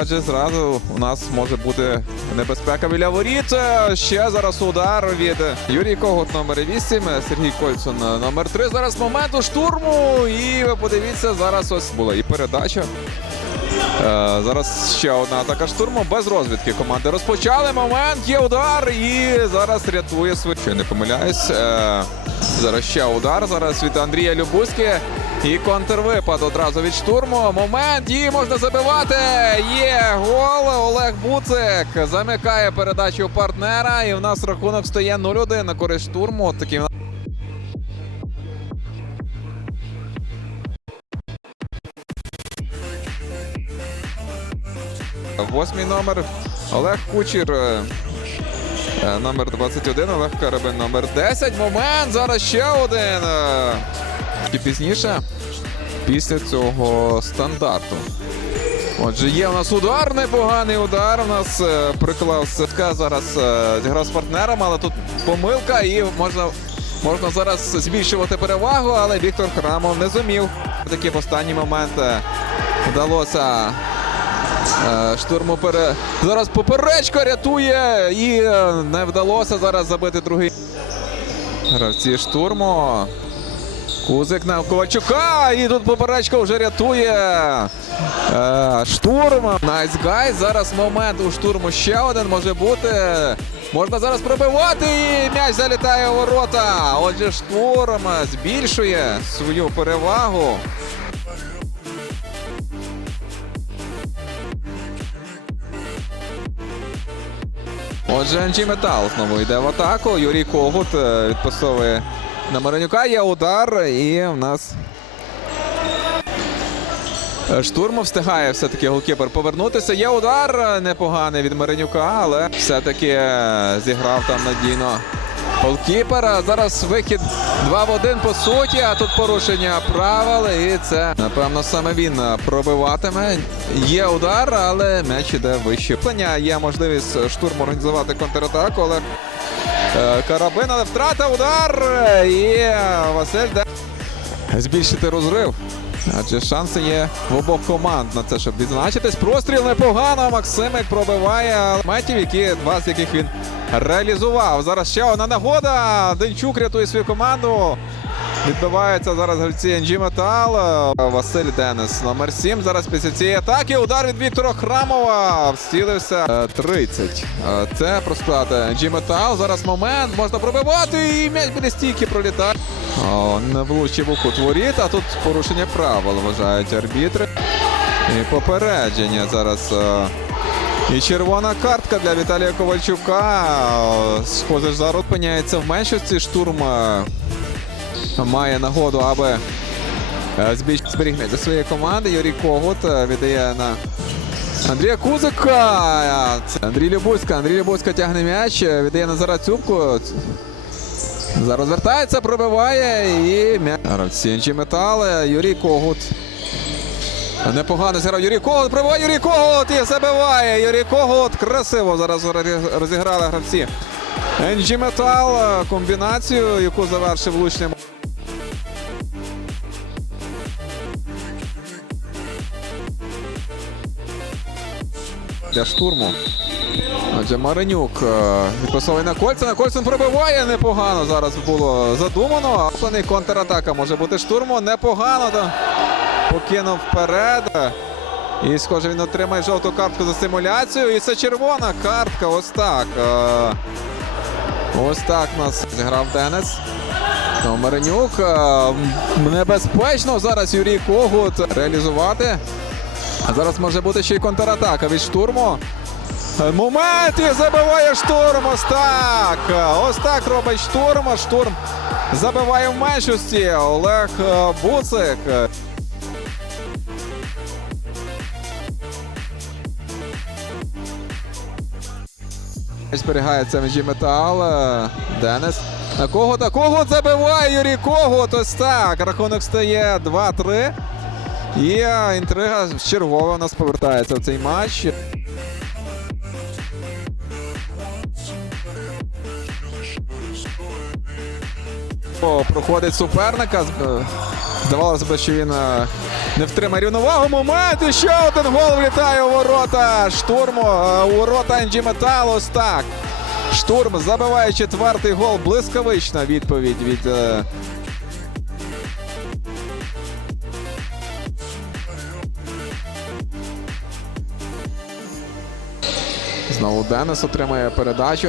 Адже зразу у нас може бути небезпека біля воріт. Е, Ще зараз удар від Юрій Когут номер 8, Сергій Кольцун е, номер 3. Зараз моменту штурму. І ви подивіться, зараз ось була і передача. Е, Зараз ще одна атака штурму без розвідки. Команди розпочали. Момент є удар. І зараз рятує я не помиляюсь. Е, Зараз ще удар. Зараз від Андрія Любузьки. І контрвипад одразу від штурму. Момент і можна забивати. Є гол. Олег Буцик замикає передачу партнера. І в нас рахунок стає 0-1 на користь штурму. От такий Восьмий номер Олег Кучір. е, е, Номер 21, Олег Карабин, номер 10. Момент. Зараз ще один. е, І пізніше, після цього стандарту. Отже, є у нас удар, непоганий удар. У нас е, приклав Сетка зараз е, зіграв з партнером, але тут помилка і можна, можна зараз збільшувати перевагу, але Віктор Храмов не зумів. Такі в останній момент е, вдалося Е, Штурму пере... Зараз поперечка рятує і е, не вдалося зараз забити другий. Гравці штурму. Кузик на Ковальчука. І тут поперечка вже рятує. Е, штурм. Найс гай. Зараз момент у штурму ще один може бути. Можна зараз пробивати. І м'яч залітає у ворота. Отже, штурм збільшує свою перевагу. Отже, NG Метал знову йде в атаку. Юрій Когут е, відпасовує на Маранюка. Є удар, і в нас е, встигає все-таки голкіпер повернутися. Є удар непоганий від Маринюка, але все-таки зіграв там надійно. Голкіпер. Зараз вихід 2 в 1 по суті, а тут порушення правил. І це, напевно, саме він пробиватиме. Є удар, але м'яч іде вище. Є можливість штурму організувати контратаку, але карабин, але втрата, удар. І Василь де збільшити розрив. Адже шанси є в обох команд на це, щоб відзначитись. Простріл непогано. Максимик пробиває метів, які два з яких він реалізував. Зараз ще одна нагода. Денчук рятує свою команду. Відбивається зараз гравці NG Метал. Василь Денис номер 7. Зараз після цієї атаки удар від Віктора Храмова. Встілився Е, 30. Е, Це про склад NG Метал. Зараз момент. Можна пробивати. І м'яч біля стійки пролітає. О, не влучив у кут воріт, а тут порушення правил вважають арбітри. І попередження зараз. е, І червона картка для Віталія Ковальчука. Е, Схоже, зараз опиняється в меншості. Штурм е, має нагоду, аби е, зберігти своєї команди. Юрій Когут е, віддає на Андрія Кузика. Андрій Любуська. Андрій Любуська тягне м'яч, е, віддає Назара Цюбку. Зараз вертається, пробиває і м'яч. Гравці NG Метал. Юрій Когут. Непогано зіграв Юрій Когут. Пробиває Юрій Когут і забиває. Юрій Когут. Красиво зараз розіграли гравці. NG Метал. Комбінацію, яку завершив влучним. Для штурму. Отже, Маринюк е, відпасовує на Кольця. На Кольцин пробиває непогано. Зараз було задумано. Планий контратака може бути штурму. Непогано. Покинув вперед. І, схоже, він отримає жовту картку за симуляцію. І це червона картка. Ось так. Е, Ось так нас зіграв Денис. Маринюк. е, Небезпечно зараз Юрій Когут реалізувати. А зараз може бути ще й контратака від штурму. Момент і забиває штурм. Ось так. Ось так робить штурм. Штурм забиває в меншості. Олег е, Буцик. Зберігається межі метал. Денис. Кого та забиває Юрій Когут. Ось так. Рахунок стає 2-3. І інтрига чергово у нас повертається в цей матч. Проходить суперника. е, Здавалося б, що він е, не втримає рівновагу. Момент і ще один гол влітає у ворота штурму. е, У ворота Metal. Ось так. Штурм забиває четвертий гол. Блискавична відповідь від. Знову Денис отримає передачу.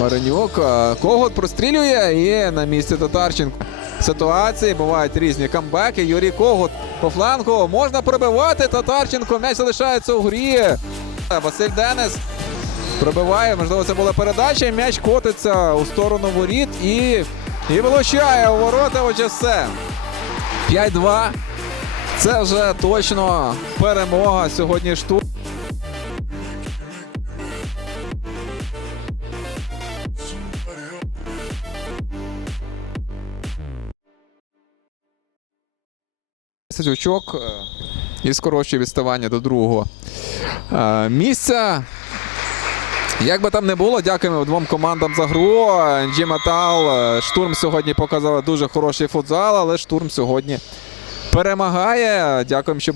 Маринюк. е, Когут прострілює і на місці Татарченко. Ситуації бувають різні камбеки. Юрій Когут по флангу можна пробивати. Татарченко м'яч залишається у грі. Е, Василь Денис пробиває. Можливо, це була передача. М'яч котиться у сторону воріт і, і вилучає у ворота. Отже, все. 5-2. Це вже точно перемога сьогодні штурм. очок е, і скорочує відставання до другого е, місця. Як би там не було, дякуємо двом командам за гру. NG Metal, е, Штурм сьогодні показали дуже хороший футзал, але штурм сьогодні перемагає. Дякуємо, що